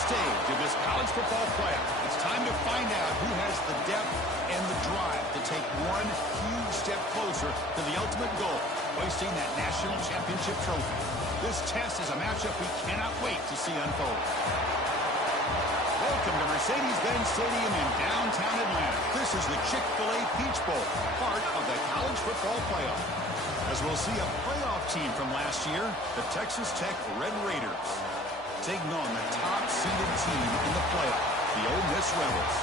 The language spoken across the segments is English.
stage of this college football playoff. It's time to find out who has the depth and the drive to take one huge step closer to the ultimate goal, hoisting that national championship trophy. This test is a matchup we cannot wait to see unfold. Welcome to Mercedes-Benz Stadium in downtown Atlanta. This is the Chick-fil-A Peach Bowl, part of the college football playoff. As we'll see a playoff team from last year, the Texas Tech Red Raiders, taking on the top-seeded team in the playoff, the Ole Miss Rebels.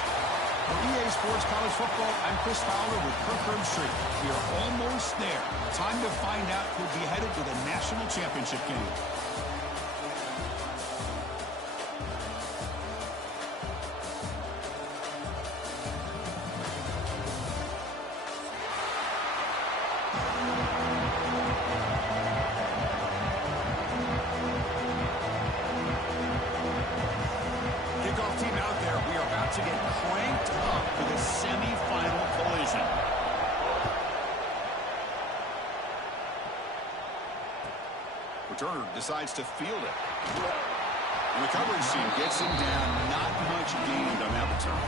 For EA Sports College Football, I'm Chris Fowler with Kirk Herbstreit. We are almost there. Time to find out who'll be headed to the national championship game. To get cranked up for the semifinal collision. Returner decides to field it. And the coverage team gets him down. Not much gained on that return.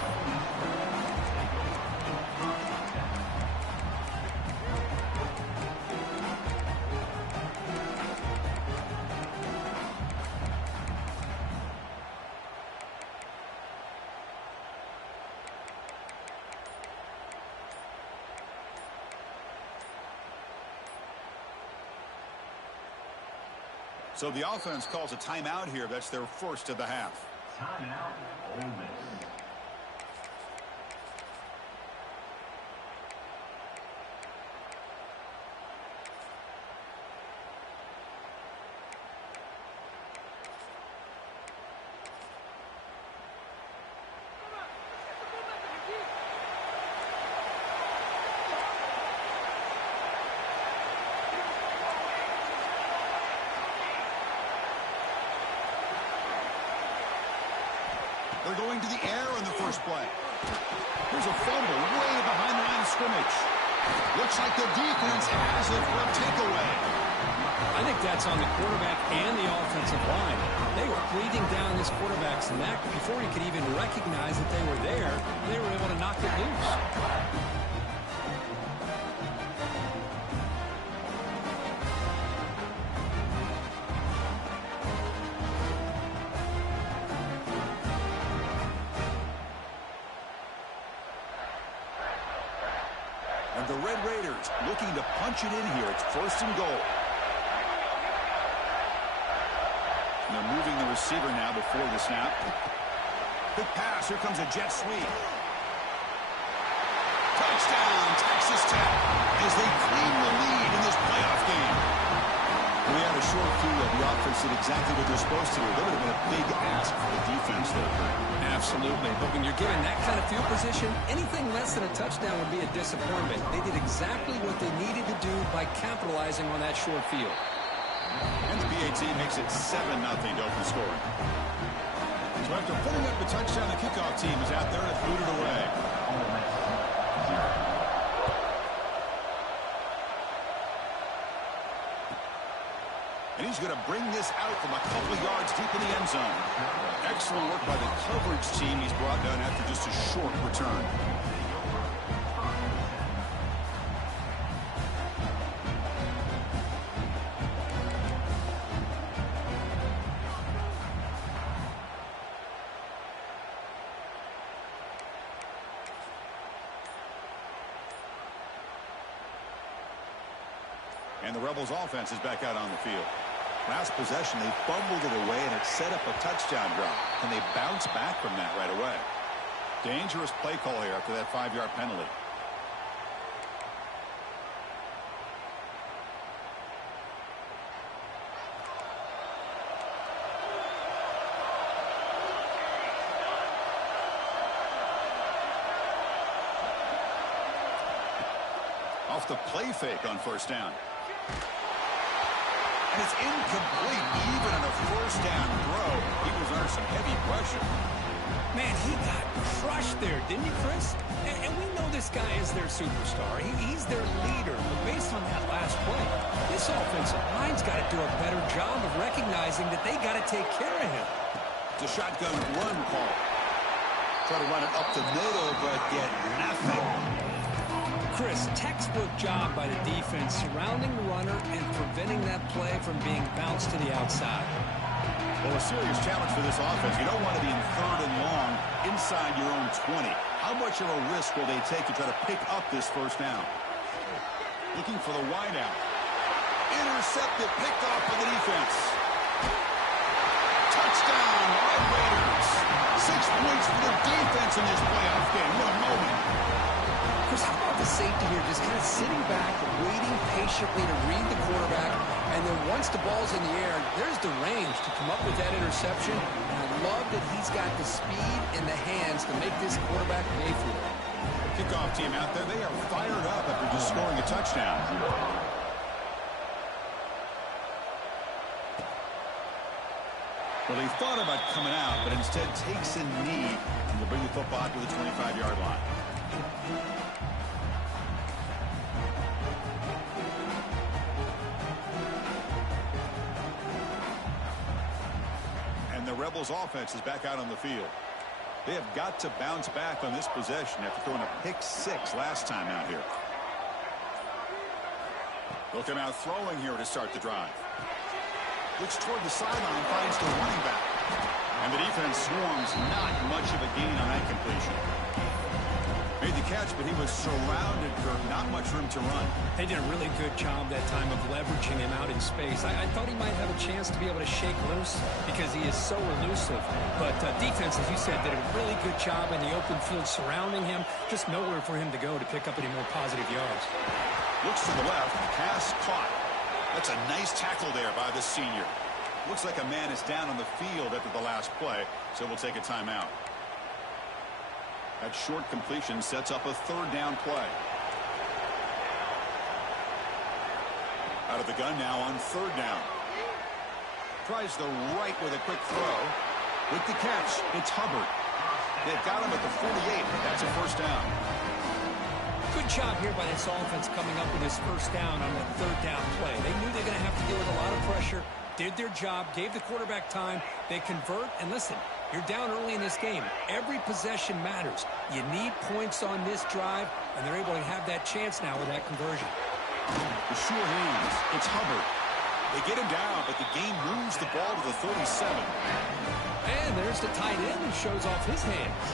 So the offense calls a timeout here. That's their first of the half. Timeout, Ole Miss. They're going to the air on the first play. Here's a fumble way behind the line of scrimmage. Looks like the defense has it for a takeaway. I think that's on the quarterback and the offensive line. They were breathing down this quarterback's neck before he could even recognize that they were there. They were able to knock it loose. And the Red Raiders looking to punch it in here. It's first and goal. And they're moving the receiver now before the snap. Quick pass. Here comes a jet sweep. Touchdown, Texas Tech, as they claim the lead in this playoff game. We had a short few of the offense did exactly what they're supposed to do. That would have been a big ask for the defense there. Absolutely. But when you're given that kind of field position, anything less than a touchdown would be a disappointment. They did exactly what they needed to do by capitalizing on that short field. And the BAT makes it 7-0 to open scoring. So after putting up the touchdown, the kickoff team is out there to boot it away. And he's going to bring this out from a couple of yards deep in the end zone. Excellent work by the coverage team. He's brought down after just a short return. And the Rebels offense is back out on the field. Last possession, they fumbled it away, and it set up a touchdown drop. Can they bounce back from that right away? Dangerous play call here after that 5-yard penalty. Off the play fake on first down. And it's incomplete, even on a first down throw. He was under some heavy pressure. Man, he got crushed there, didn't he, Chris? And we know this guy is their superstar. He's their leader. But based on that last play, this offensive line's got to do a better job of recognizing that they got to take care of him. It's a shotgun run call. Try to run it up the middle, but get nothing. Chris, textbook job by the defense surrounding the runner and preventing that play from being bounced to the outside. Well, a serious challenge for this offense. You don't want to be in 3rd and long inside your own 20. How much of a risk will they take to try to pick up this first down? Looking for the wideout. Intercepted, picked off by the defense. Touchdown, Red Raiders. 6 points for the defense in this playoff game. What a moment. Chris, how about the safety here? Just kind of sitting back, waiting patiently to read the quarterback, and then once the ball's in the air, there's the range to come up with that interception. And I love that he's got the speed and the hands to make this quarterback pay for it. Kickoff team out there, they are fired up after just scoring a touchdown. Well, he thought about coming out, but instead takes a knee and will bring the football to the 25-yard line. And the Rebels offense is back out on the field. They have got to bounce back on this possession after throwing a pick-6 last time out here. They'll come out throwing here to start the drive. Looks toward the sideline, finds the running back. And the defense swarms, not much of a gain on that completion. Made the catch, but he was surrounded for not much room to run. They did a really good job that time of leveraging him out in space. I thought he might have a chance to be able to shake loose because he is so elusive. But defense, as you said, did a really good job in the open field surrounding him. Just nowhere for him to go to pick up any more positive yards. Looks to the left, pass caught. That's a nice tackle there by the senior. Looks like a man is down on the field after the last play, so we'll take a timeout. That short completion sets up a 3rd down play. Out of the gun now on 3rd down. Tries the right with a quick throw. With the catch, it's Hubbard. They've got him at the 48. That's a 1st down. Good job here by this offense coming up with this 1st down on the 3rd down play. They knew they were going to have to deal with a lot of pressure, did their job, gave the quarterback time. They convert, and listen, you're down early in this game. Every possession matters. You need points on this drive, and they're able to have that chance now with that conversion. The sure hands. It's Hubbard. They get him down, but the game moves the ball to the 37. And there's the tight end who shows off his hands.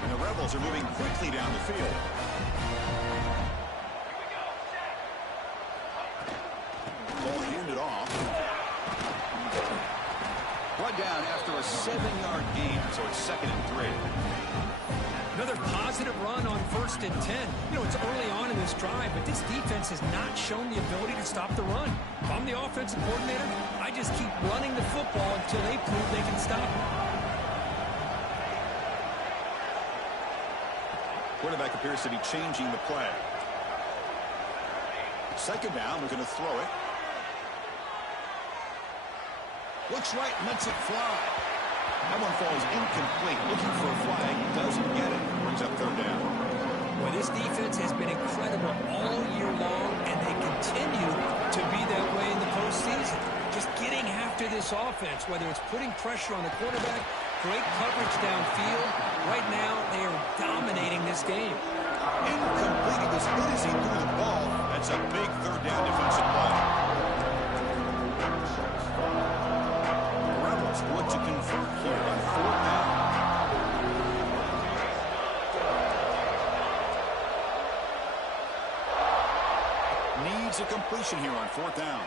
And the Rebels are moving quickly down the field. Ball handed off. Brought down after a 7-yard gain, so it's 2nd and 3. Another positive run on 1st and 10. You know, it's early on in this drive, but this defense has not shown the ability to stop the run. If I'm the offensive coordinator, I just keep running the football until they prove they can stop it. Quarterback appears to be changing the play. 2nd down, we're going to throw it. Looks right, lets it fly. That one falls incomplete. Looking for a flag, doesn't get it. Brings up 3rd down. Well, this defense has been incredible all year long, and they continue to be that way in the postseason. Just getting after this offense, whether it's putting pressure on the quarterback, great coverage downfield. Right now, they are dominating this game. Incomplete. He was hit as he threw the ball. That's a big 3rd down defensive play. The Rebels want to convert here on 4th down. Needs a completion here on 4th down.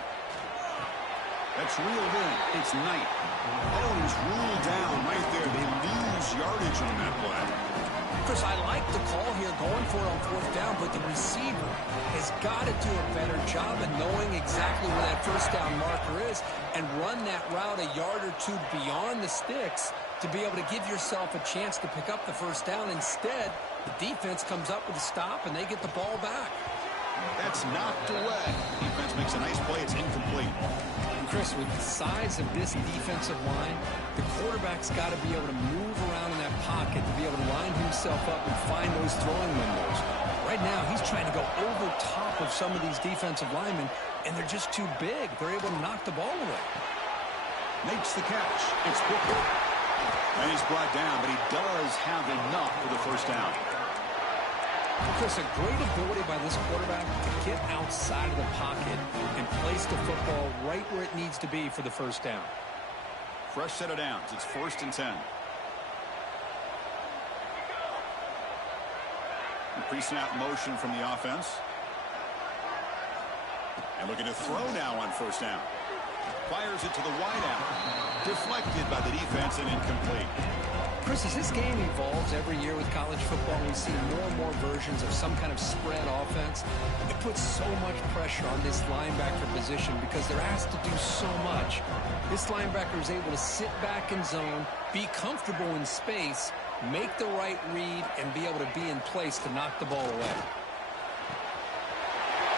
That's reeled in. It's Knight. Oh, he's ruled down right there. They lose yardage on that play. Chris, I like the call here going for it on 4th down, but the receiver has got to do a better job of knowing exactly where that 1st down marker is and run that route a yard or 2 beyond the sticks to be able to give yourself a chance to pick up the 1st down. Instead, the defense comes up with a stop and they get the ball back. That's knocked away. Defense makes a nice play. It's incomplete. Chris, with the size of this defensive line, the quarterback's got to be able to move around in that pocket to be able to line himself up and find those throwing windows. Right now, he's trying to go over top of some of these defensive linemen, and they're just too big. They're able to knock the ball away. Makes the catch. It's Booker. And he's brought down, but he does have enough for the first down. Chris, a great ability by this quarterback to get outside of the pocket and place the football right where it needs to be for the first down. Fresh set of downs. It's 1st and 10. Pre-snap motion from the offense. And looking to throw now on 1st down. Fires it to the wideout. Deflected by the defense and incomplete. Chris, as this game evolves every year with college football, we see more and more versions of some kind of spread offense. It puts so much pressure on this linebacker position because they're asked to do so much. This linebacker is able to sit back in zone, be comfortable in space, make the right read, and be able to be in place to knock the ball away.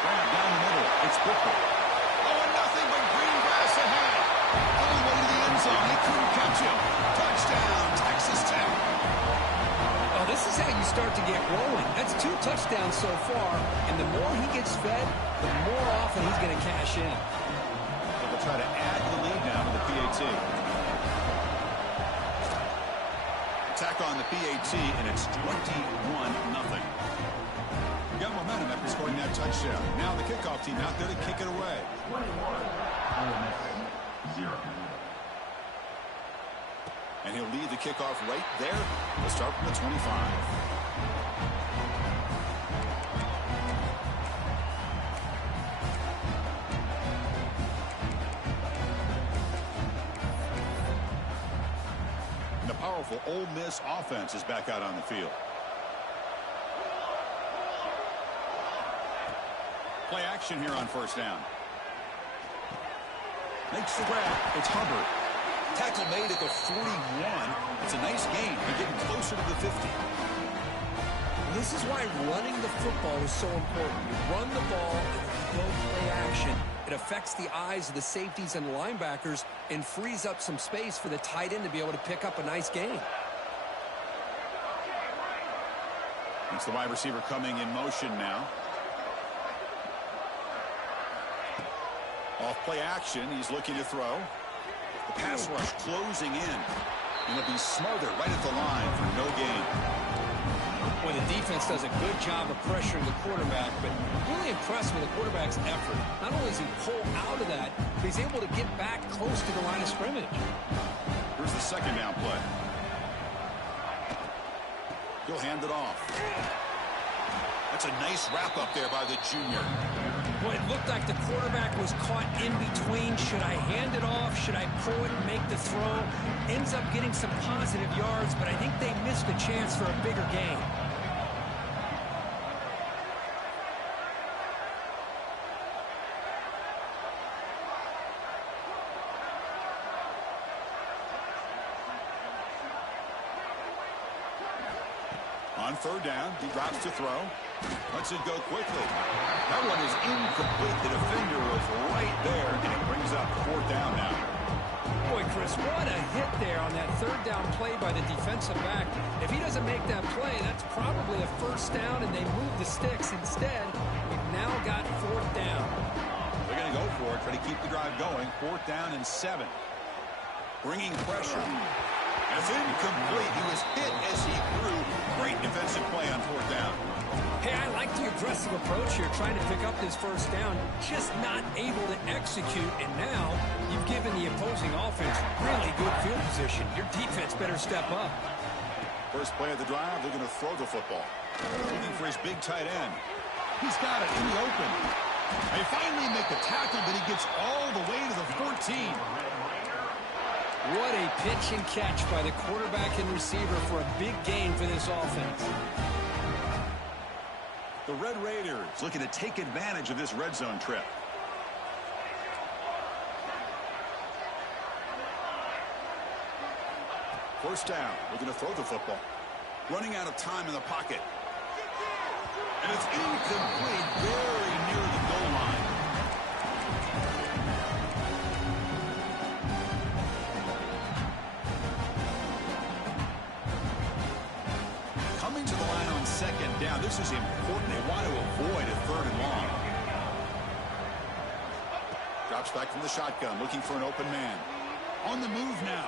Grab down the middle. It's Booker. Oh, and nothing but green grass ahead. All the way to the end zone. He couldn't catch him. Touchdown, Texas Tech. Oh, this is how you start to get rolling. That's 2 touchdowns so far, and the more he gets fed, the more often he's going to cash in. So they'll try to add the lead now to the PAT. Attack on the PAT, and it's 21-0. Got momentum after scoring that touchdown. Now the kickoff team out there to kick it away. 0. And he'll lead the kickoff right there. We'll start from the 25. And the powerful Ole Miss offense is back out on the field. Play action here on 1st down. Makes the grab. It's Hubbard. Tackle made at the 41. It's a nice gain. They're getting closer to the 50. This is why running the football is so important. You run the ball and you go play action. It affects the eyes of the safeties and linebackers and frees up some space for the tight end to be able to pick up a nice gain. It's the wide receiver coming in motion now. Off play action. He's looking to throw. The pass rush closing in. And he'll be smothered right at the line for no gain. Well, the defense does a good job of pressuring the quarterback, but really impressed with the quarterback's effort. Not only does he pull out of that, but he's able to get back close to the line of scrimmage. Here's the 2nd down play. He'll hand it off. That's a nice wrap up there by the junior. Well, it looked like the quarterback was caught in between. Should I hand it off? Should I pull it and make the throw? Ends up getting some positive yards, but I think they missed a chance for a bigger gain. On 3rd down, he drops to throw. Lets it go quickly. That one is incomplete. The defender was right there, and it brings up 4th down now. Boy, Chris, what a hit there on that 3rd down play by the defensive back. If he doesn't make that play, that's probably a 1st down, and they move the sticks. Instead, we've now got 4th down. They're going to go for it, try to keep the drive going. 4th down and 7. Bringing pressure. It's incomplete. He was hit as he threw. Great defensive play on 4th down. Hey, I like the aggressive approach here, trying to pick up this 1st down, just not able to execute, and now you've given the opposing offense really good field position. Your defense better step up. First play of the drive, they're going to throw the football. Looking for his big tight end. He's got it in the open. They finally make the tackle, but he gets all the way to the 14. What a pitch and catch by the quarterback and receiver for a big gain for this offense. The Red Raiders looking to take advantage of this red zone trip. First down, looking to throw the football. Running out of time in the pocket. And it's incomplete, very near the goal line. Coming to the line on 2nd down. This is important. They want to avoid a 3rd and long. Drops back from the shotgun, looking for an open man. On the move now.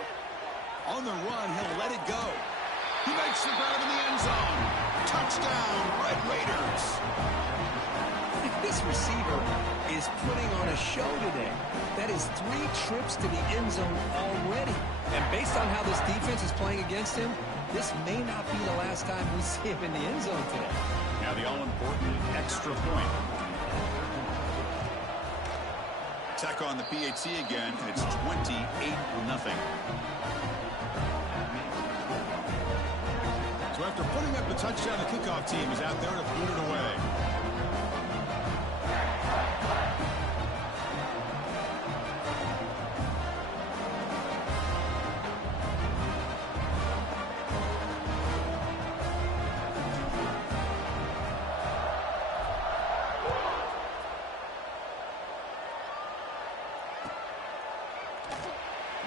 On the run, he'll let it go. He makes the grab in the end zone. Touchdown, Red Raiders. This receiver is putting on a show today. That is 3 trips to the end zone already. And based on how this defense is playing against him, this may not be the last time we see him in the end zone today. Now the all-important extra point. Tech on the PAT again, and it's 28-0. So after putting up the touchdown, the kickoff team is out there to put it away.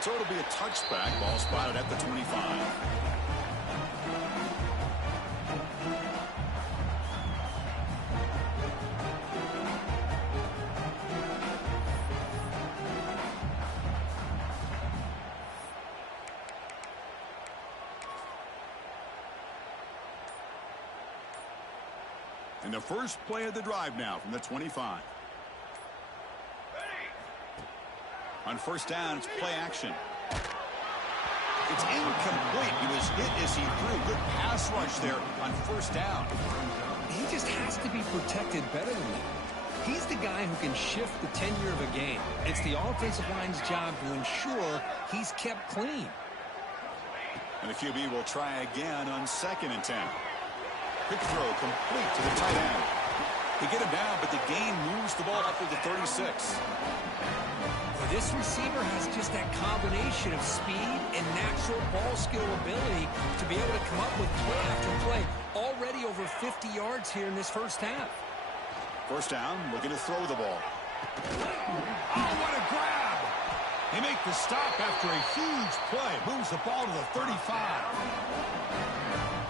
So it'll be a touchback. Ball spotted at the 25. And the first play of the drive now from the 25. On first down, it's play action. It's incomplete. He was hit as he threw. Good pass rush there on first down. He just has to be protected better than that. He's the guy who can shift the tenure of a game. It's the offensive line's job to ensure he's kept clean. And the QB will try again on 2nd and 10. Quick throw complete to the tight end. He get him down, but the gain moves the ball up to the 36. This receiver has just that combination of speed and natural ball skill ability to be able to come up with play after play. Already over 50 yards here in this first half. First down, looking to throw the ball. Oh, what a grab! They make the stop after a huge play. Moves the ball to the 35.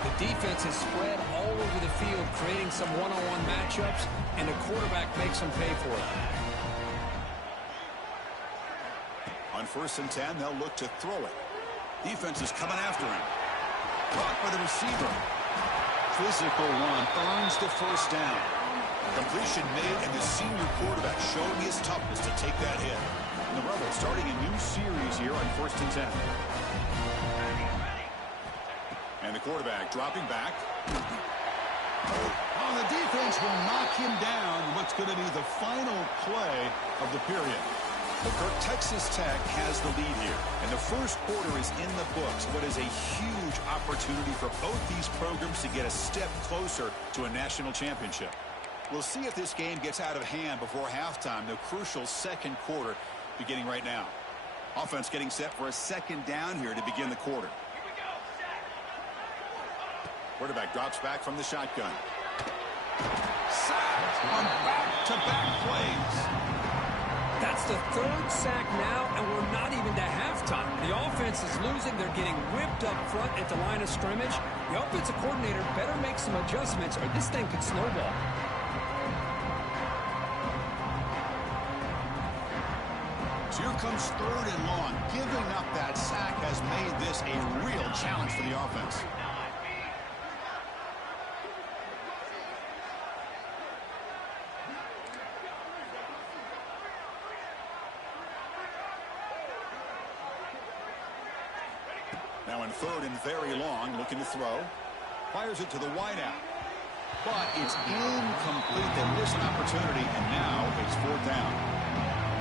The defense is spread all over the field, creating some one-on-one matchups, and the quarterback makes them pay for it. On 1st and 10, they'll look to throw it. Defense is coming after him. Caught by the receiver. Physical run earns the first down. Completion made, and the senior quarterback showing his toughness to take that hit. And the Rebels starting a new series here on 1st and 10. And the quarterback dropping back. Oh, the defense will knock him down. What's going to be the final play of the period? Well, Kirk, Texas Tech has the lead here, and the first quarter is in the books. What is a huge opportunity for both these programs to get a step closer to a national championship. We'll see if this game gets out of hand before halftime, the crucial second quarter beginning right now. Offense getting set for a 2nd down here to begin the quarter. Quarterback drops back from the shotgun. Sacked on back-to-back plays. That's the 3rd sack now, and we're not even to halftime. The offense is losing. They're getting whipped up front at the line of scrimmage. The offensive coordinator better make some adjustments, or this thing could snowball. So here comes 3rd and long. Giving up that sack has made this a real challenge for the offense. Now in 3rd and very long, looking to throw. Fires it to the wideout. But it's incomplete. They miss an opportunity, and now it's 4th down.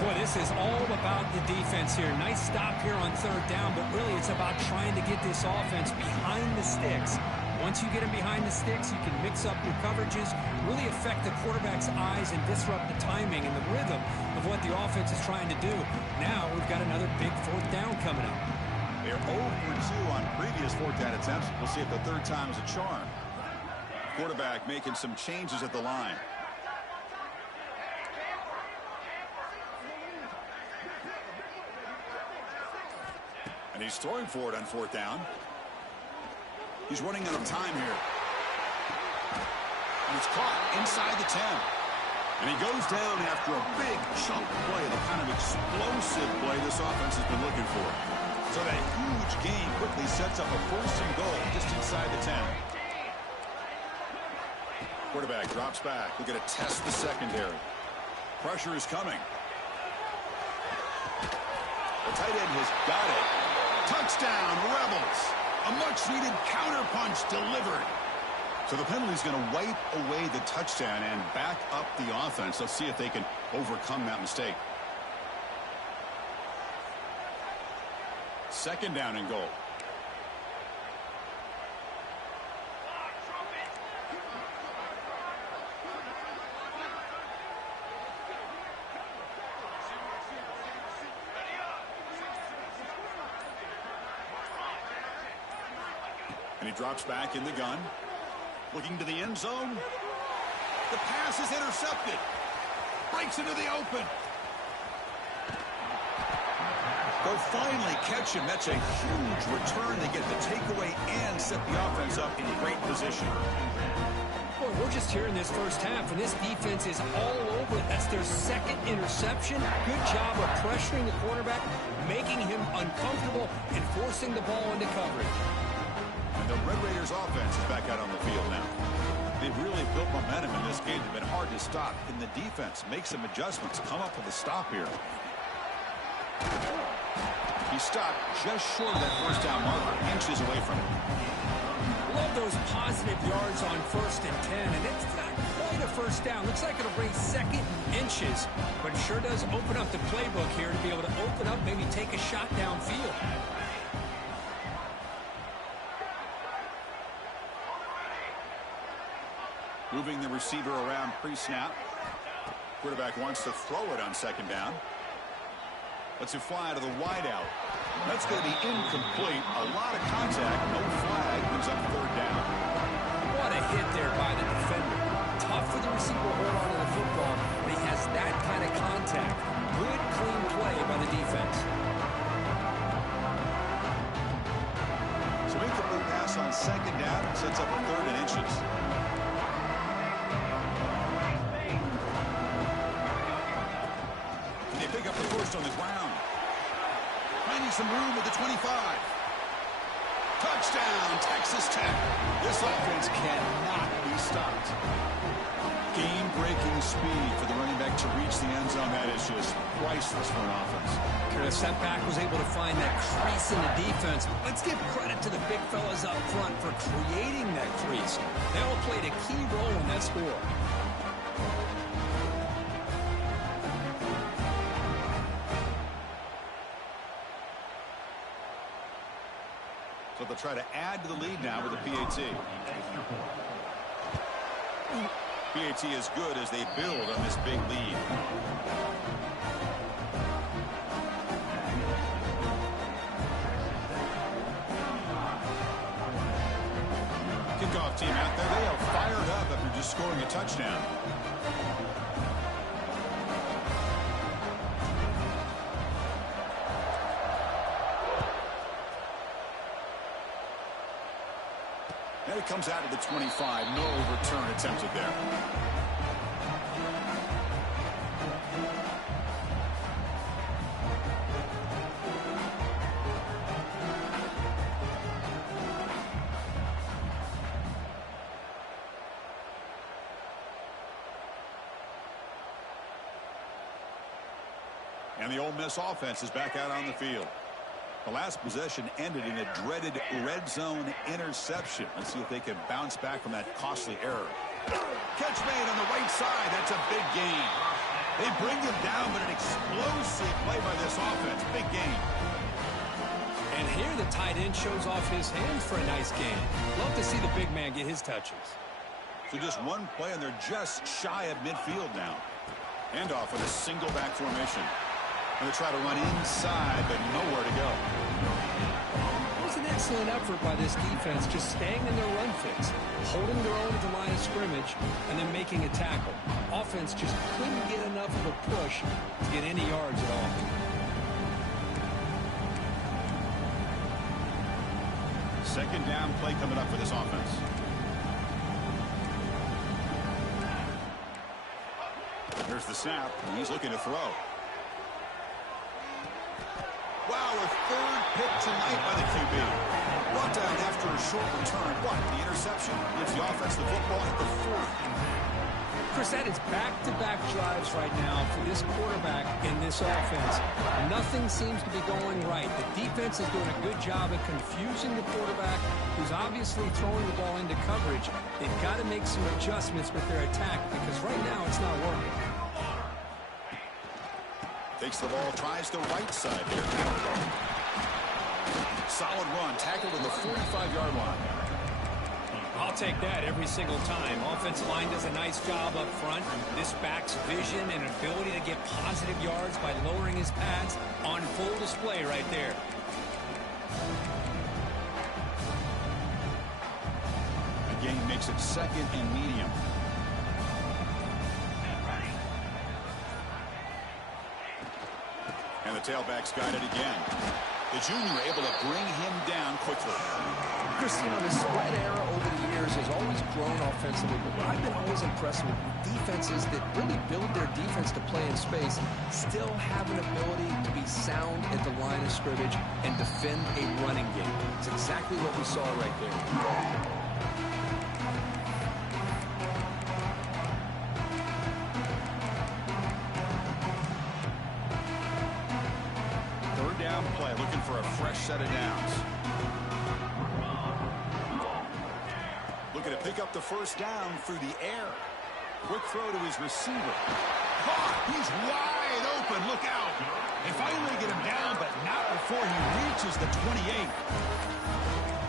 Boy, this is all about the defense here. Nice stop here on 3rd down, but really it's about trying to get this offense behind the sticks. Once you get them behind the sticks, you can mix up your coverages, really affect the quarterback's eyes and disrupt the timing and the rhythm of what the offense is trying to do. Now we've got another big 4th down coming up. They're 0 for 2 on previous 4th down attempts. We'll see if the 3rd time is a charm. Quarterback making some changes at the line. And he's throwing for it on 4th down. He's running out of time here. And it's caught inside the 10. And he goes down after a big chunk play, the kind of explosive play this offense has been looking for. So that huge gain quickly sets up a first and goal just inside the 10. Quarterback drops back. We're going to test the secondary. Pressure is coming. The tight end has got it. Touchdown, Rebels. A much-needed counterpunch delivered. So the penalty's going to wipe away the touchdown and back up the offense. Let's see if they can overcome that mistake. Second down and goal. And he drops back in the gun. Looking to the end zone. The pass is intercepted. Breaks into the open. They'll finally catch him. That's a huge return. They get the takeaway and set the offense up in great position. Boy, we're just here in this first half, and this defense is all over it. That's their second interception. Good job of pressuring the quarterback, making him uncomfortable, and forcing the ball into coverage. The Red Raiders offense is back out on the field now. They've really built momentum in this game. They've been hard to stop. Can the defense make some adjustments? Come up with a stop here. He stopped just short of that first down marker, inches away from it. Love those positive yards on 1st and 10, and it's not quite a first down. Looks like it'll bring second inches, but it sure does open up the playbook here to be able to open up, maybe take a shot downfield. Moving the receiver around pre-snap. Quarterback wants to throw it on second down. Lets it fly to the wideout. That's going to be incomplete. A lot of contact. No flag. Brings up third down. What a hit there by the defender. Tough for the receiver to hold on to the football, but he has that kind of contact. Good, clean play by the defense. So incomplete pass on second down. Sets up a third and inches. They pick up the first on the ground. Finding some room at the 25. Touchdown, Texas Tech. This offense cannot be stopped. Game-breaking speed for the running back to reach the end zone. That is just priceless for an offense. The setback was able to find that crease in the defense. Let's give credit to the big fellas up front for creating that crease. They all played a key role in that score. So they'll try to add to the lead now with the PAT. PAT is good as they build on this big lead. Kickoff team out there. They are fired up after just scoring a touchdown. And it comes out of the 25. No return attempted there. And the Ole Miss offense is back out on the field. The last possession ended in a dreaded red zone interception. Let's see if they can bounce back from that costly error. Catch made on the right side. That's a big gain. They bring him down, but an explosive play by this offense. Big gain. And here the tight end shows off his hands for a nice game. Love to see the big man get his touches. So just one play, and they're just shy of midfield now. Handoff with a single back formation. Going to try to run inside, but nowhere to go. It was an excellent effort by this defense, just staying in their run fix, holding their own at the line of scrimmage, and then making a tackle. Offense just couldn't get enough of a push to get any yards at all. Second down play coming up for this offense. Here's the snap, and he's looking to throw. Wow, a third pick tonight by the QB. Brought down after a short return, but the interception gives the offense the football at the 40. Chris, that is back-to-back drives right now for this quarterback in this offense. Nothing seems to be going right. The defense is doing a good job of confusing the quarterback, who's obviously throwing the ball into coverage. They've got to make some adjustments with their attack because right now it's not working. Takes the ball, tries the right side here. Solid run, tackled at the 45-yard line. I'll take that every single time. Offensive line does a nice job up front. This back's vision and ability to get positive yards by lowering his pads on full display right there. The gain makes it second and medium. And the tailback's got it again. The junior able to bring him down quickly. Chris, you know, the spread era over the years has always grown offensively, but what I've been always impressed with defenses that really build their defense to play in space still have an ability to be sound at the line of scrimmage and defend a running game. It's exactly what we saw right there. Play, looking for a fresh set of downs. Looking to pick up the first down through the air. Quick throw to his receiver. Caught! He's wide open. Look out! They finally get him down, but not before he reaches the 28.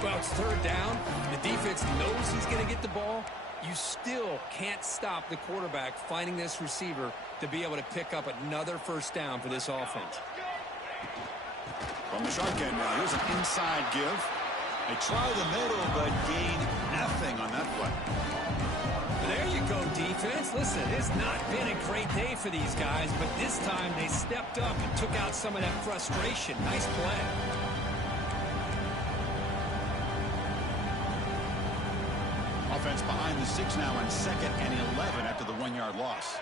Well, it's third down. The defense knows he's going to get the ball. You still can't stop the quarterback finding this receiver to be able to pick up another first down for this offense. From the shotgun now, here's an inside give. They try the middle, but gain nothing on that play. There you go, defense. Listen, it's not been a great day for these guys, but this time they stepped up and took out some of that frustration. Nice play. Offense behind the 6 now on 2nd and 11 after the 1-yard loss.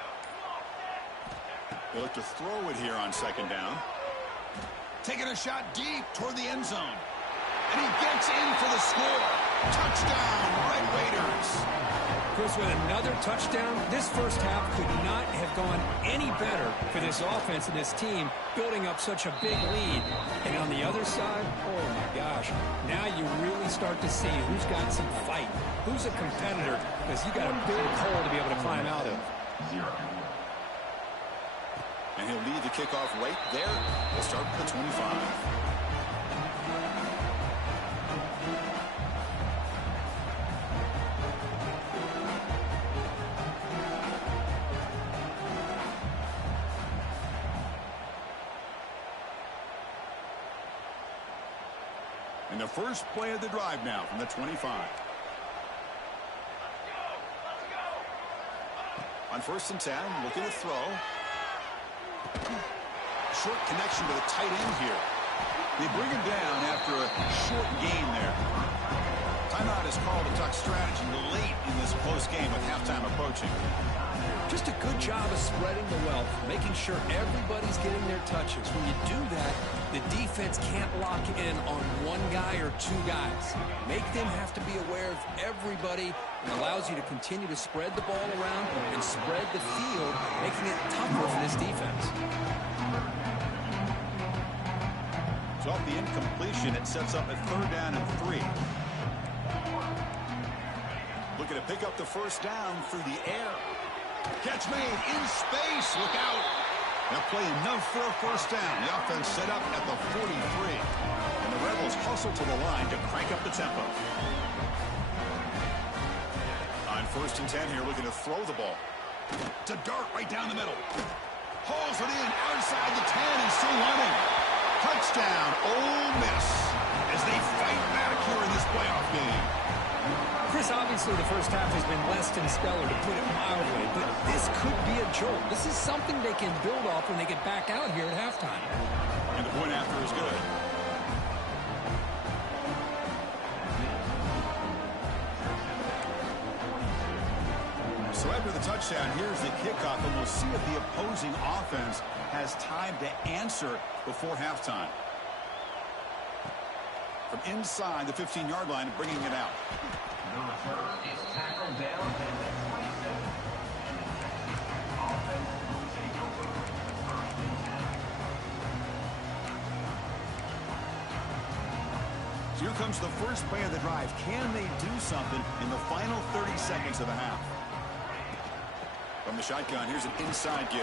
They look to throw it here on 2nd down. Taking a shot deep toward the end zone. And he gets in for the score. Touchdown, Red Raiders. Chris, with another touchdown, this first half could not have gone any better for this offense and this team, building up such a big lead. And on the other side, oh my gosh, now you really start to see who's got some fight, who's a competitor, because you got a big hole to be able to climb out of. And he'll lead the kickoff right there. We'll start at the 25. And the first play of the drive now from the 25. On 1st and 10, looking to throw. Short connection to the tight end here. They bring him down after a short gain there. Timeout is called to talk strategy late in this close game with halftime approaching. Just a good job of spreading the wealth, making sure everybody's getting their touches. When you do that, the defense can't lock in on one guy or two guys. Make them have to be aware of everybody, and allows you to continue to spread the ball around and spread the field, making it tougher for this defense. So off the incompletion, it sets up a 3rd down and 3. Looking to pick up the first down through the air. Catch made in space. Look out. They'll play enough for a first down. The offense set up at the 43. And the Rebels hustle to the line to crank up the tempo. On 1st and 10 here, looking to throw the ball. To dart right down the middle. Hauls it in outside the 10 and still running. Touchdown, Ole Miss, as they fight back here in this playoff game. Chris, obviously the first half has been less than stellar, to put it mildly, but this could be a jolt. This is something they can build off when they get back out here at halftime. And the point after is good. So after the touchdown. Here's the kickoff, and we'll see if the opposing offense has time to answer before halftime. From inside the 15-yard line, bringing it out. The return is tackled down at the 27. Offense will take over. First and 10. Here comes the first play of the drive. Can they do something in the final 30 seconds of the half? From the shotgun, here's an inside give.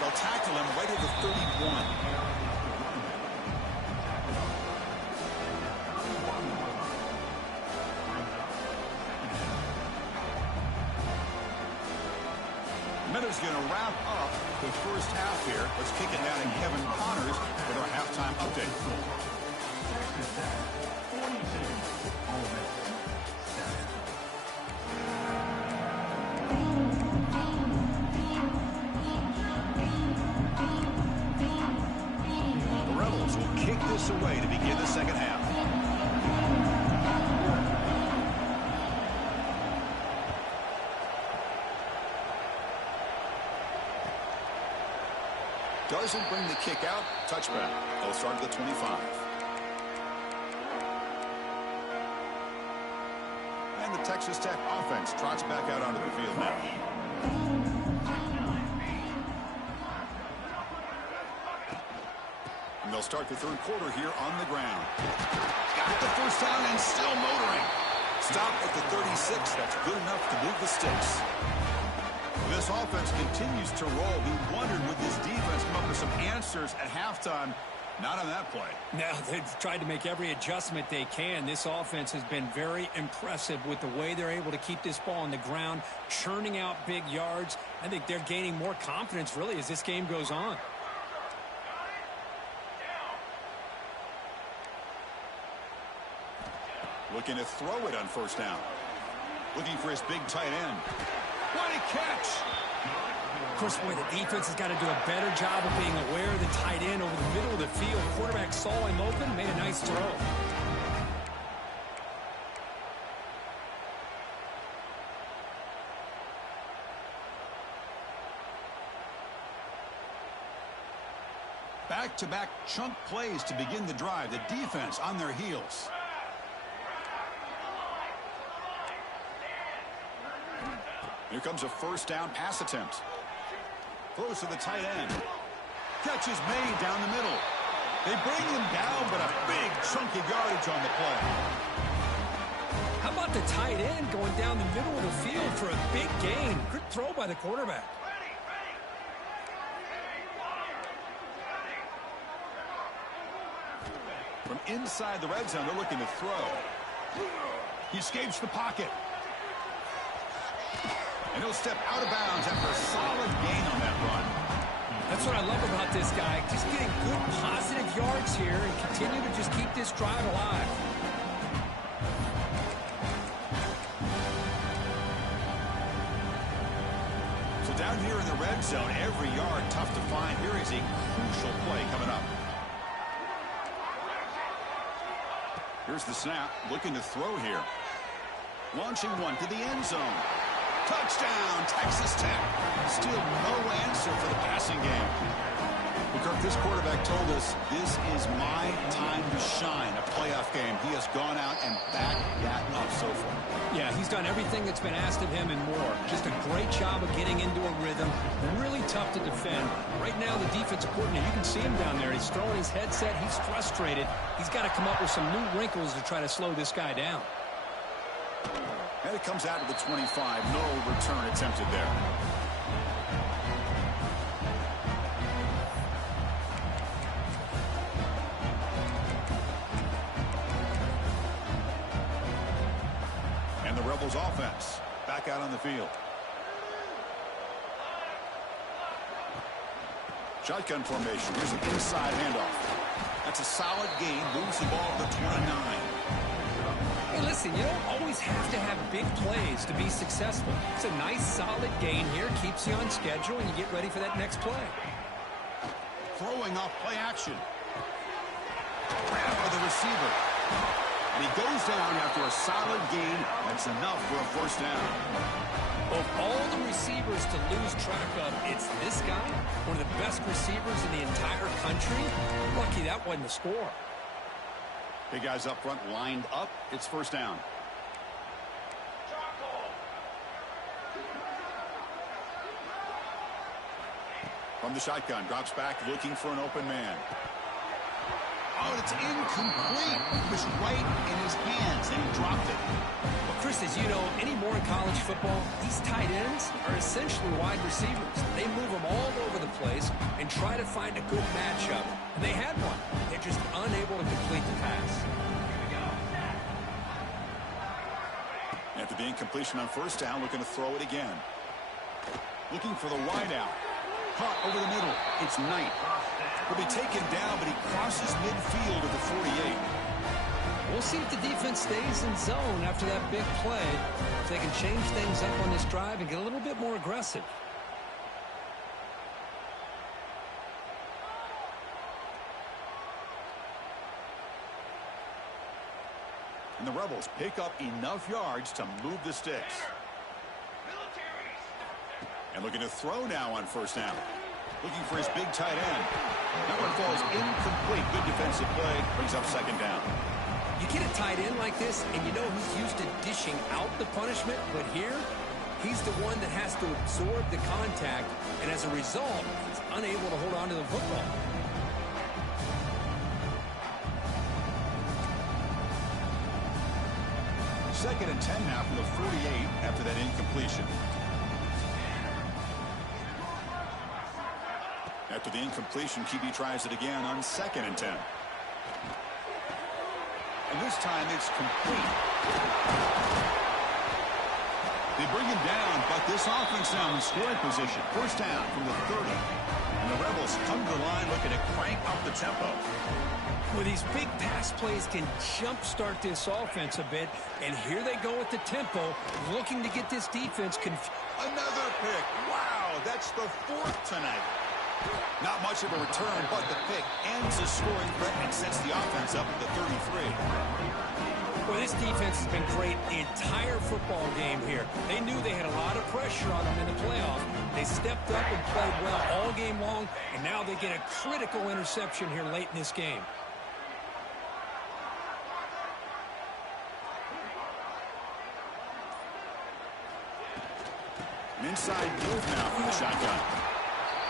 They'll tackle him right at the 31. Miller's going to wrap up the first half here. Let's kick it down to Kevin Connors with our halftime update. The Rebels will kick this away to begin the second half. Doesn't bring the kick out. Touchback. They'll start at the 25. And the Texas Tech offense trots back out onto the field now. And they'll start the third quarter here on the ground. Got the first down and still motoring. Stop at the 36. That's good enough to move the sticks. This offense continues to roll. We wondered, would this defense come up with some answers at halftime? Not on that play. Now, they've tried to make every adjustment they can. This offense has been very impressive with the way they're able to keep this ball on the ground, churning out big yards. I think they're gaining more confidence, really, as this game goes on. Looking to throw it on first down. Looking for his big tight end. What a catch! Of course, boy, the defense has got to do a better job of being aware of the tight end over the middle of the field. Quarterback saw him open, made a nice throw. Back-to-back chunk plays to begin the drive. The defense on their heels. Here comes a first down pass attempt. Throws to the tight end. Catch is made down the middle. They bring him down, but a big chunk of yardage on the play. How about the tight end going down the middle of the field for a big gain? Good throw by the quarterback. From inside the red zone, they're looking to throw. He escapes the pocket. And he'll step out of bounds after a solid gain on that run. That's what I love about this guy. Just getting good positive yards here and continue to just keep this drive alive. So down here in the red zone, every yard tough to find. Here is a crucial play coming up. Here's the snap. Looking to throw here. Launching one to the end zone. Touchdown, Texas Tech. Still no answer for the passing game. Well, Kirk, this quarterback told us this is my time to shine, a playoff game. He has gone out and backed that up so far. Yeah, he's done everything that's been asked of him and more. Just a great job of getting into a rhythm. Really tough to defend. Right now, the defensive coordinator, you can see him down there. He's throwing his headset. He's frustrated. He's got to come up with some new wrinkles to try to slow this guy down. And it comes out to the 25. No return attempted there. And the Rebels offense back out on the field. Shotgun formation. Here's an inside handoff. That's a solid gain. Moves the ball to the 29. Hey, listen, you don't always have to have big plays to be successful. It's a nice, solid gain here. Keeps you on schedule, and you get ready for that next play. Throwing off play action. Grab by the receiver. And he goes down after a solid gain. That's enough for a first down. Of all the receivers to lose track of, it's this guy, one of the best receivers in the entire country. Lucky that wasn't the score. Big guys up front lined up. It's first down. From the shotgun, drops back looking for an open man. Oh, it's incomplete. It was right in his hands, and he dropped it. Well, Chris, as you know, anymore in college football, these tight ends are essentially wide receivers. They move them all over the place and try to find a good matchup. And they had one. They're just unable to complete the pass. After the incompletion on first down, looking to throw it again. Looking for the wideout. Caught over the middle. It's Knight. Will be taken down, but he crosses midfield at the 48. We'll see if the defense stays in zone after that big play. If they can change things up on this drive and get a little bit more aggressive. And the Rebels pick up enough yards to move the sticks. And looking to throw now on first down. Looking for his big tight end. That one falls incomplete. Good defensive play. Brings up second down. You get a tight end like this, and you know he's used to dishing out the punishment. But here, he's the one that has to absorb the contact. And as a result, he's unable to hold on to the football. Second and 10 now from the 48 after that incompletion. After the incompletion, QB tries it again on second and 10. And this time it's complete. They bring him down, but this offense now in scoring position. First down from the 30. And the Rebels come to the line looking to crank up the tempo. Well, these big pass plays can jumpstart this offense a bit. And here they go with the tempo, looking to get this defense confused. Another pick. Wow, that's the fourth tonight. Not much of a return, but the pick ends the scoring threat and sets the offense up at the 33. Well, this defense has been great the entire football game here. They knew they had a lot of pressure on them in the playoffs. They stepped up and played well all game long, and now they get a critical interception here late in this game. An inside move now from the shotgun.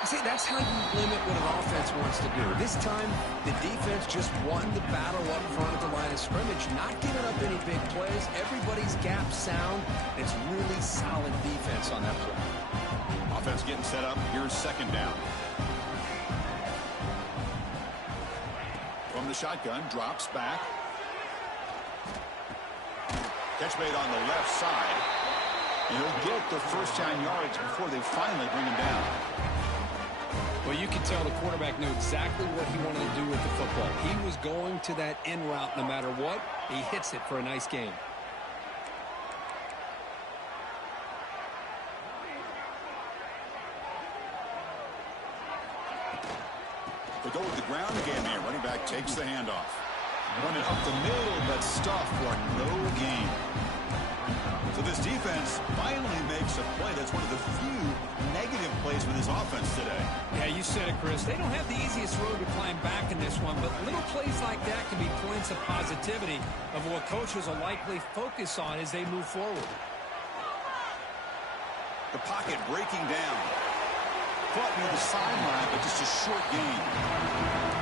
See, that's how you limit what an offense wants to do. This time, the defense just won the battle up front at the line of scrimmage, not giving up any big plays. Everybody's gap sound. It's really solid defense on that play. Offense getting set up. Here's second down. From the shotgun, drops back. Catch made on the left side. And he'll get the first down yards before they finally bring him down. Well, you can tell the quarterback knew exactly what he wanted to do with the football. He was going to that in route no matter what. He hits it for a nice gain. They go with the ground game here. Running back takes the handoff. Running up the middle, but stuffed for no gain. So this defense finally makes a play. That's one of the few negative plays with this offense today. Yeah, you said it, Chris. They don't have the easiest road to climb back in this one, but little plays like that can be points of positivity of what coaches will likely focus on as they move forward. The pocket breaking down. Caught near the sideline, but just a short gain.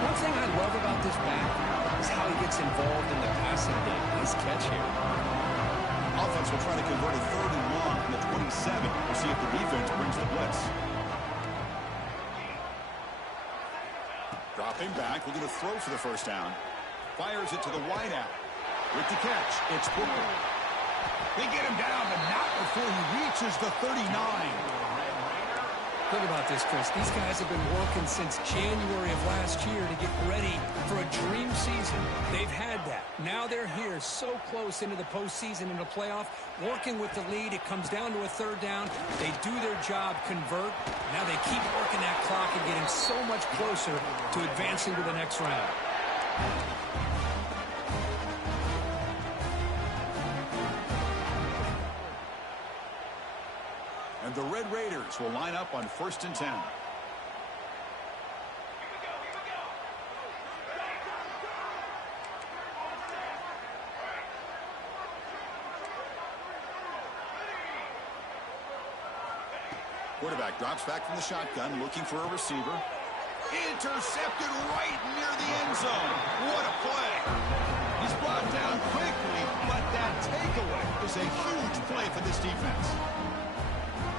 One thing I love about this back is how he gets involved in the passing game. Nice catch here. Offense will try to convert a third and long from the 27. We'll see if the defense brings the blitz. Dropping back, looking to throw for the first down. Fires it to the wideout. With the catch, it's Booker. They get him down, but not before he reaches the 39. Think about this, Chris. These guys have been working since January of last year to get ready for a dream season. They've had that. Now they're here so close into the postseason and the playoff, working with the lead. It comes down to a third down. They do their job, convert. Now they keep working that clock and getting so much closer to advancing to the next round. The Red Raiders will line up on 1st and 10. Quarterback drops back from the shotgun, looking for a receiver. Intercepted right near the end zone. What a play. He's brought down quickly, but that takeaway is a huge play for this defense.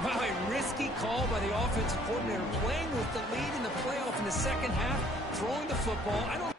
Wow, a risky call by the offensive coordinator, playing with the lead in the playoff in the second half, throwing the football. I don't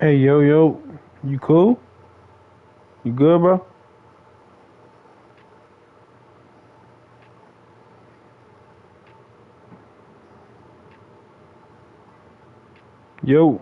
Hey, yo, you cool? You good, bro? Yo.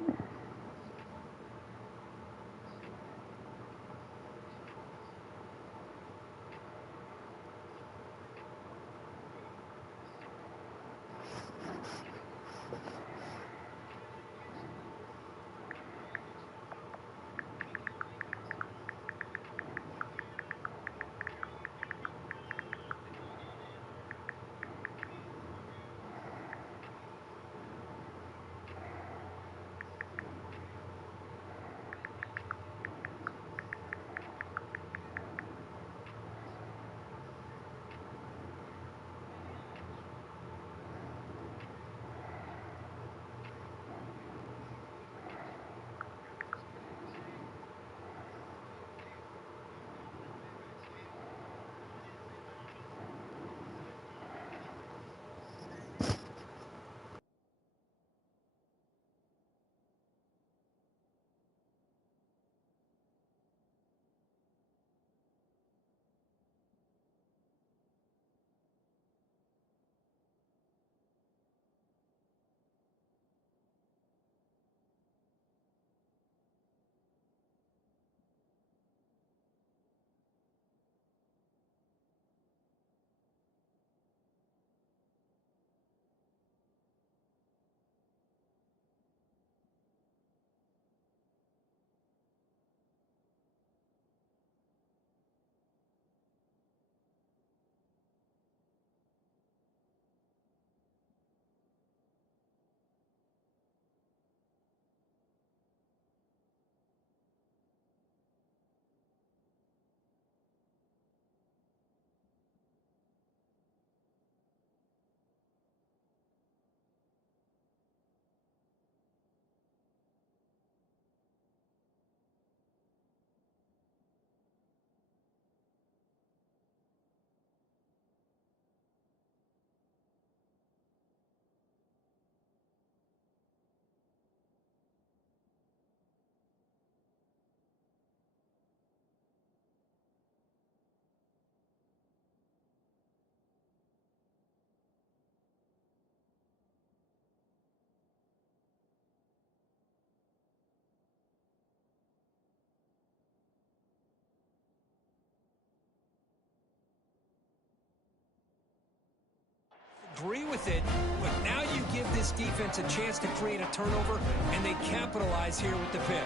Agree with it, but now you give this defense a chance to create a turnover, and they capitalize here with the pick.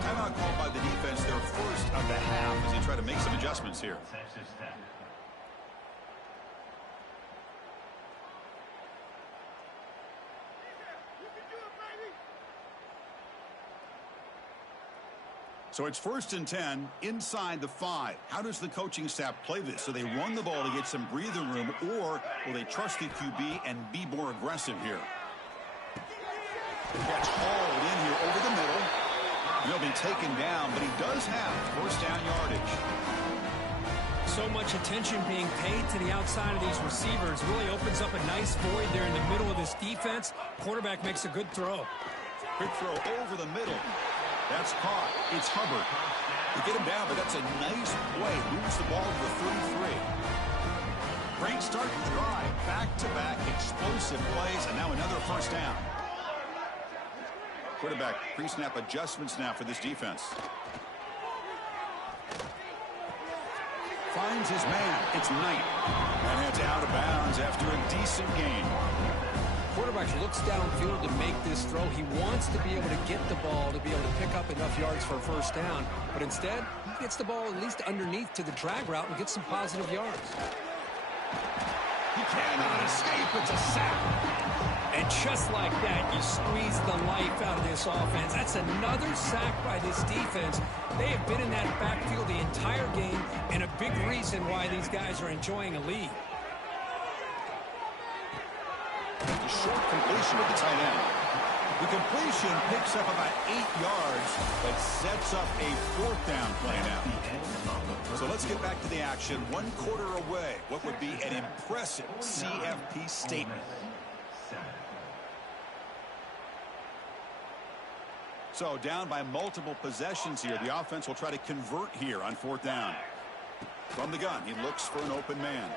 Timeout called by the defense, their first of the half, as they try to make some adjustments here. Texas Tech. So it's 1st and 10 inside the 5. How does the coaching staff play this? So they run the ball to get some breathing room, or will they trust the QB and be more aggressive here? Gets hauled in here over the middle. He'll be taken down, but he does have first down yardage. So much attention being paid to the outside of these receivers really opens up a nice void there in the middle of this defense. Quarterback makes a good throw. Quick throw over the middle. That's caught. It's Hubbard. They get him down, but that's a nice play. Moves the ball to the 33. Great start to the drive. Back-to-back explosive plays, and now another first down. Quarterback pre-snap adjustments now for this defense. Finds his man. It's Knight. And it's out of bounds after a decent gain. Quarterback looks downfield to make this throw. He wants to be able to get the ball to be able to pick up enough yards for a first down. But instead, he gets the ball at least underneath to the drag route and gets some positive yards. He cannot escape. It's a sack. And just like that, you squeeze the life out of this offense. That's another sack by this defense. They have been in that backfield the entire game, and a big reason why these guys are enjoying a lead. A short completion of the tight end. The completion picks up about 8 yards, but sets up a 4th down play now. So let's get back to the action. 1 quarter away. What would be an impressive CFP statement. So down by multiple possessions here. The offense will try to convert here on 4th down. From the gun, he looks for an open man.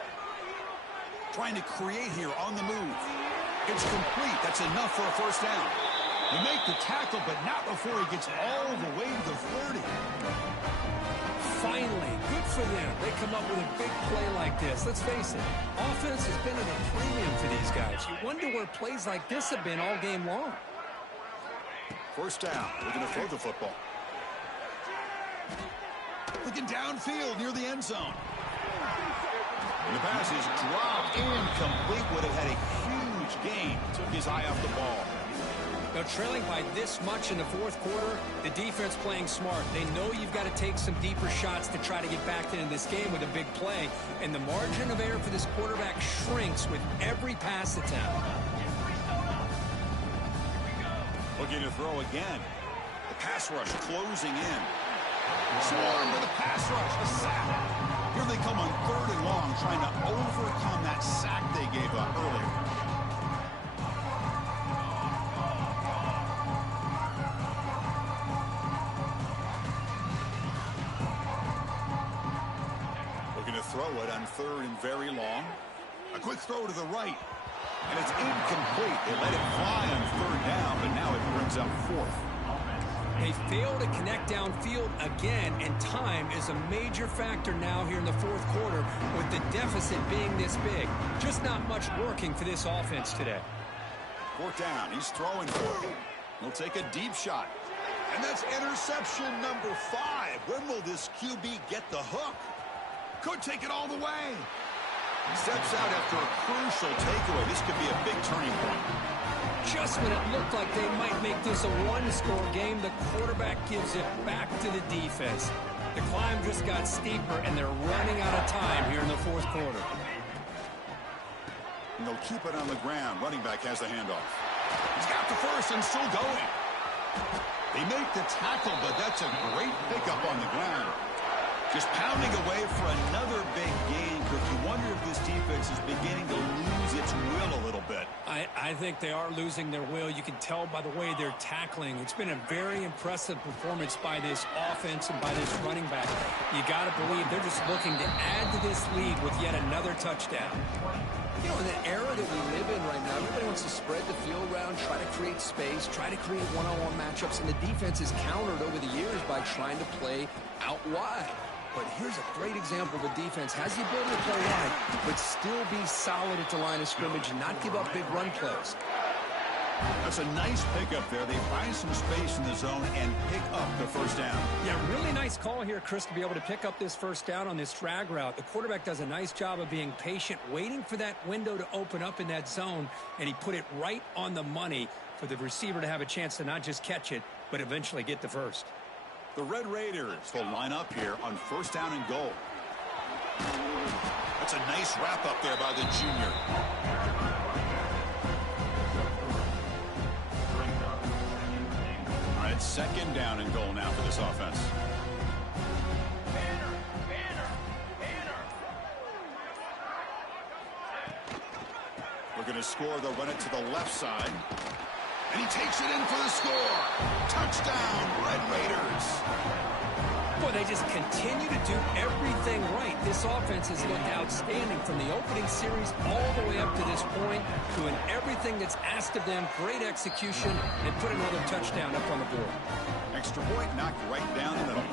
Trying to create here on the move. It's complete. That's enough for a 1st down. They make the tackle, but not before he gets all the way to the 30. Finally, good for them. They come up with a big play like this. Let's face it, offense has been at a premium for these guys. You wonder where plays like this have been all game long. 1st down. We're going to throw the football. Looking downfield near the end zone. And the pass is dropped incomplete. Would have had a huge gain. Took his eye off the ball. Now, trailing by this much in the 4th quarter, the defense playing smart. They know you've got to take some deeper shots to try to get back into this game with a big play. And the margin of error for this quarterback shrinks with every pass attempt. Looking to throw again. The pass rush closing in. Swarm with the pass rush. A sack. Here they come on 3rd and long, trying to overcome that sack they gave up earlier. Looking to throw it on 3rd and very long. A quick throw to the right. And it's incomplete. They let it fly on 3rd down, but now it brings up 4th. They fail to connect downfield again, and time is a major factor now here in the 4th quarter with the deficit being this big. Just not much working for this offense today. 4th down. He's throwing for it. He'll take a deep shot. And that's interception number 5. When will this QB get the hook? Could take it all the way. Steps out after a crucial takeaway. This could be a big turning point. Just when it looked like they might make this a 1-score game, the quarterback gives it back to the defense. The climb just got steeper, and they're running out of time here in the 4th quarter. And they'll keep it on the ground. Running back has the handoff. He's got the 1st and still going. They make the tackle, but that's a great pickup on the ground. Just pounding away for another big gain. But you wonder if this defense is beginning to lose its will a little bit. I think they are losing their will. You can tell by the way they're tackling. It's been a very impressive performance by this offense and by this running back. You got to believe they're just looking to add to this lead with yet another touchdown. You know, in the era that we live in right now, everybody wants to spread the field around, try to create space, try to create one-on-one matchups, and the defense is countered over the years by trying to play out wide. But here's a great example of a defense has the ability to play wide, but still be solid at the line of scrimmage and not give up big run plays. That's a nice pickup there. They find some space in the zone and pick up the 1st down. Yeah, really nice call here, Chris, to be able to pick up this 1st down on this drag route. The quarterback does a nice job of being patient, waiting for that window to open up in that zone, and he put it right on the money for the receiver to have a chance to not just catch it, but eventually get the 1st. The Red Raiders will line up here on 1st down and goal. That's a nice wrap up there by the junior. All right, 2nd down and goal now for this offense. We're going to score. They'll run it to the left side. And he takes it in for the score. Touchdown, Red Raiders. Boy, they just continue to do everything right. This offense has looked outstanding from the opening series all the way up to this point, doing everything that's asked of them. Great execution, and put another touchdown up on the board. Extra point knocked right down the middle.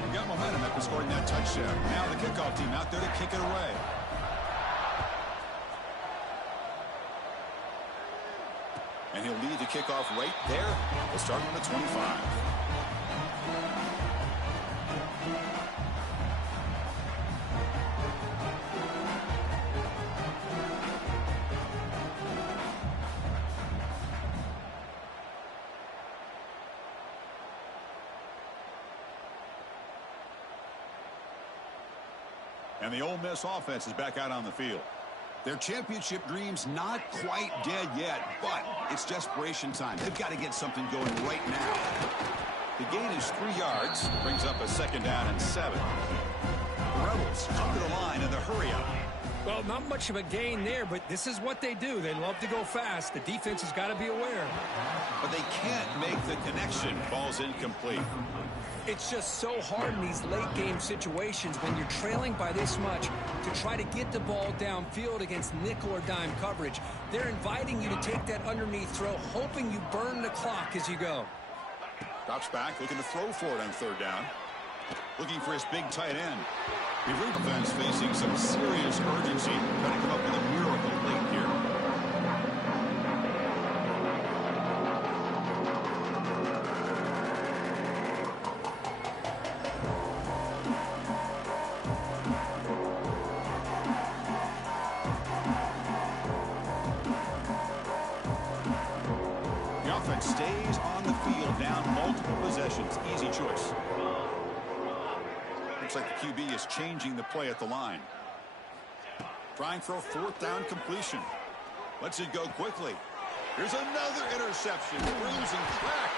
We got momentum after scoring that touchdown. Now the kickoff team out there to kick it away. And he'll lead the kickoff right there. We'll start on the 25. And the Ole Miss offense is back out on the field. Their championship dream's not quite dead yet, but it's desperation time. They've got to get something going right now. The gain is 3 yards, brings up a 2nd down and 7. The Rebels come to the line in the hurry-up. Well, not much of a gain there, but this is what they do. They love to go fast. The defense has got to be aware. But they can't make the connection. Ball's incomplete. It's just so hard in these late-game situations when you're trailing by this much to try to get the ball downfield against nickel or dime coverage. They're inviting you to take that underneath throw, hoping you burn the clock as you go. Drops back, looking to throw for it on 3rd down. Looking for his big tight end. The defense facing some serious urgency, trying to come up with a miracle late here. The offense stays on the field, down multiple possessions. Easy choice. Looks like the QB is changing the play at the line. Trying for a 4th down completion. Lets it go quickly. Here's another interception. Bruising crack.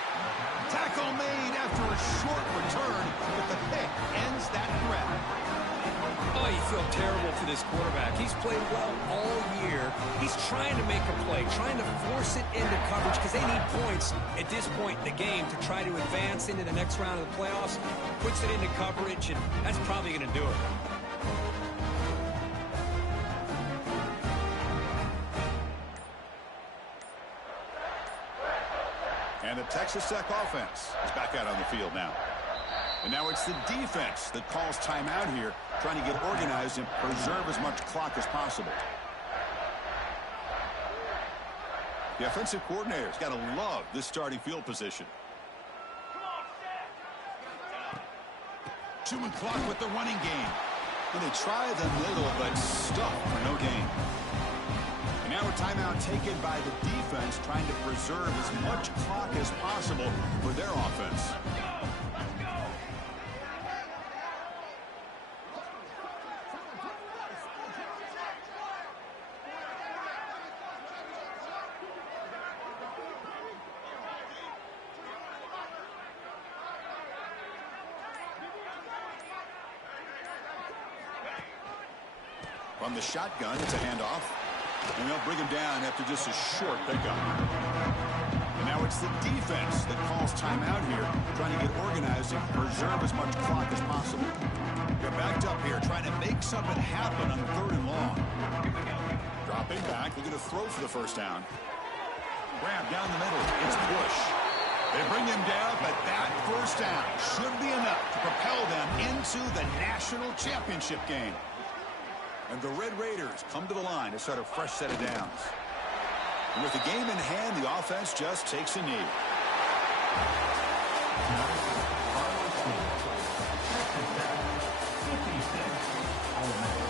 Tackle made after a short return, but the pick ends that threat. Oh, you feel terrible for this quarterback. He's played well all year. He's trying to make a play, trying to force it into coverage because they need points at this point in the game to try to advance into the next round of the playoffs. Puts it into coverage, and that's probably going to do it. And the Texas Tech offense is back out on the field now. And now it's the defense that calls timeout here, trying to get organized and preserve as much clock as possible. The offensive coordinator's got to love this starting field position. 2-minute clock with the running game. And they try the middle, but stuck for no gain. And now a timeout taken by the defense, trying to preserve as much clock as possible for their offense. From the shotgun, it's a handoff. And they'll bring him down after just a short pickup. And now it's the defense that calls timeout here, trying to get organized and preserve as much clock as possible. They're backed up here, trying to make something happen on 3rd and long. Dropping back, looking to throw for the 1st down. Grab down the middle. It's push. They bring him down, but that 1st down should be enough to propel them into the national championship game. And the Red Raiders come to the line to start a fresh set of downs. And with the game in hand, the offense just takes a knee. Texas Tech, 56,